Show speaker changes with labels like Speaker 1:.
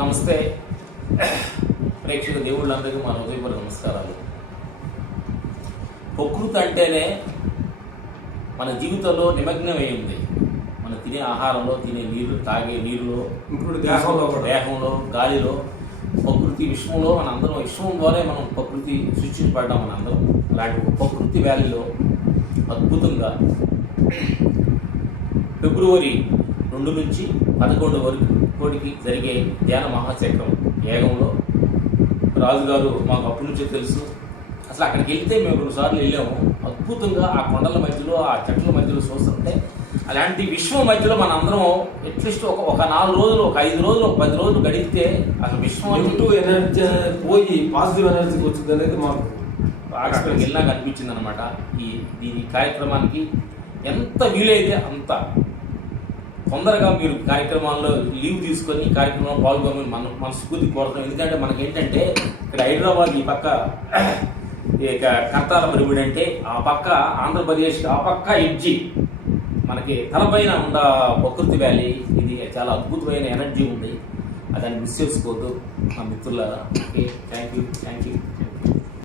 Speaker 1: నమస్తే. ప్రేక్షక దేవుళ్ళందరికీ మన హృదయపూర్వక నమస్కారాలు. ప్రకృతి అంటేనే మన జీవితంలో నిమగ్నమై ఉంది మన తినే ఆహారంలో తినే నీరు తాగే నీరులో
Speaker 2: ఇప్పుడు దేహంలో
Speaker 1: దేహంలో గాలిలో ప్రకృతి విశ్వంలో మన అందరం విశ్వం ద్వారా మనం ప్రకృతి సృష్టించబడ్డాం మన అందరం. అలాంటి ప్రకృతి వ్యాలీలో అద్భుతంగా ఫిబ్రవరి రెండు నుంచి పదకొండు వరకు కోటికి జరిగే ధ్యాన మహాచక్రం యాగంలో రాజుగారు మాకు అప్పటి నుంచే తెలుసు. అసలు అక్కడికి వెళ్తే మేము రెండు సార్లు వెళ్ళాము. అద్భుతంగా ఆ కొండల మధ్యలో ఆ చెట్ల మధ్యలో చూస్తుంటే అలాంటి విశ్వం మధ్యలో మన అందరం అట్లీస్ట్ ఒక ఒక నాలుగు రోజులు ఒక ఐదు రోజులు ఒక పది రోజులు గడిపితే అసలు విశ్వం
Speaker 2: నెగిటివ్ ఎనర్జీ పోయి పాజిటివ్ ఎనర్జీ వచ్చింది అనేది మాకు
Speaker 1: అక్కడికి వెళ్ళాక అనిపించింది అనమాట ఈ దీని కార్యక్రమానికి ఎంత వీలైతే అంత. తొందరగా మీరు కార్యక్రమాల్లో లీవ్ తీసుకొని ఈ కార్యక్రమంలో పాల్గొని మన మనస్ఫూర్తి కోరుతాం ఎందుకంటే మనకి ఏంటంటే ఇక్కడ హైదరాబాద్ ఈ పక్క ఇక కర్తాల మరుగుడు అంటే ఆ పక్క ఆంధ్రప్రదేశ్ ఆ పక్క ఎడ్జి. మనకి తలపైన ఉన్న ప్రకృతి వ్యాలీ ఇది చాలా అద్భుతమైన ఎనర్జీ ఉంది. దాన్ని మిస్ చేసుకోవద్దు. మా మిత్రుల okay thank you thank you